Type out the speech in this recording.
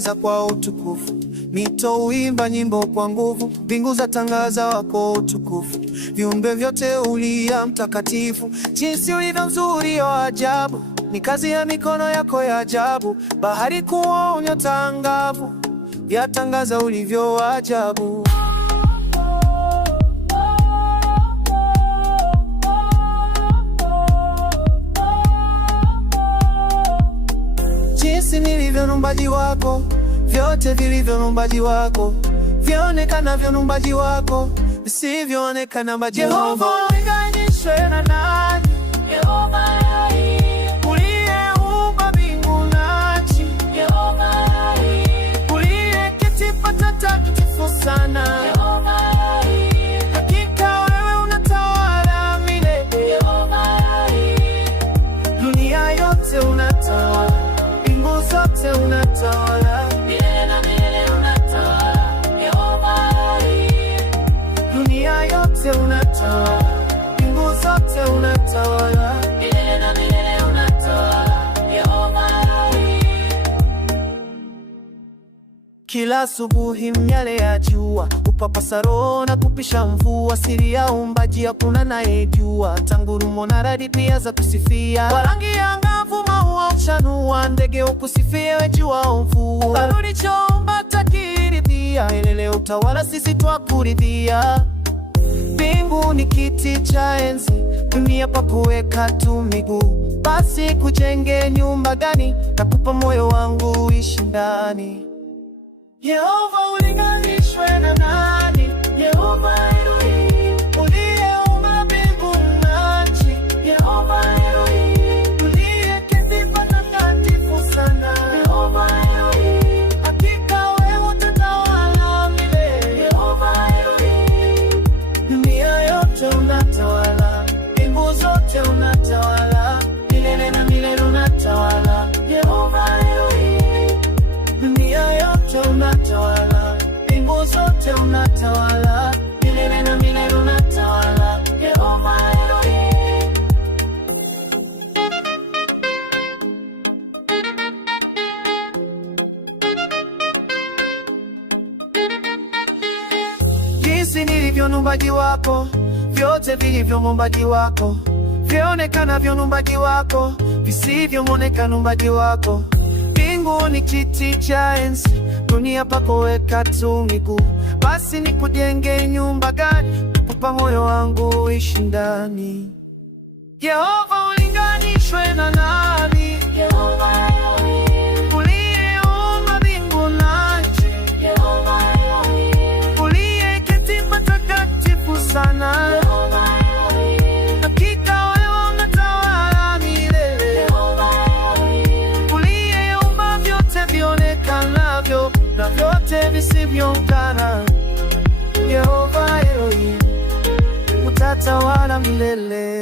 zapendeza kwa utukufu. Mito uimba nyimbo kwa nguvu, mbingu zatangaza wako utukufu. Viumbe vyote ulia mtakatifu, jinsi ulivyo mzuri wa ajabu. Ni kazi ya mikono yako ya ajabu, bahari kuu, nyota angavu, yatangaza ulivyo wa ajabu. Jinsi nilivyo numbaji wako, vyote vilivyo numbaji wako, vyonekanavyo numbaji wako, visivyoonekana. Jehova, ulinganishwe na nani? Jehova uliyeumba mbingu na nchi, Jehova uliyeketi patakatifu sana, Jehova hakika wewe unatawala milele, Jehova dunia yote unatawala, mbingu zote unatawala, milele na milele unatawala, Jehova dunia yote unatawala, mbingu zote unatawala, milele na milele unatawala, Jehova. Kila asubuhi miale ya jua upapasa roho na kupisha mvua, siri ya uumbaji hakuna anayejua, tangurumo na radi pia za kusifia, kwa rangi angavu maua huchanua, ndege ukusifia we jua mvua, barudi chomba takiridhia, elele utawala sisi twakuridhia. Mbingu ni kiti cha enzi, dunia pa kuweka tu miguu, basi kujenge nyumba gani, nakupa moyo wangu uishi ndani. Yehova ulinganishwe na nani? Yehova Elohim uliyeumba mbingu na nchi, Yehova Elohim uliyeketi patakatifu sana, Yehova Elohim hakika wewe utatawala milele, Yehova Elohim dunia yote unatawala, mbingu zote unatawala, milele na milele unatawala, Yehova Elohim dunia yote unatawala, mbingu zote unatawala, milele na milele unatawala, Yehova Elohim. Jinsi nilivyo numbaji wako, vyote vilivyo numbaji wako, vyonekanavyo numbaji wako, visivyoonekana numbaji wako. Mbingu ni kiti cha enzi, dunia pako weka tu miguu, basi nikujenge nyumba gani, nakupa moyo wangu uishi ndani. Yehova ulinganishwe na nani? Yehova Elohim uliyeumba mbingu na nchi, Yehova Elohim uliyeketi patakatifu sana, Yehova Elohim hakika wewe unatawala milele, Yehova Elohim uliyeumba vyote vionekanavyo na vyote visivyoonekana, Yehova Elohim utatawala milele.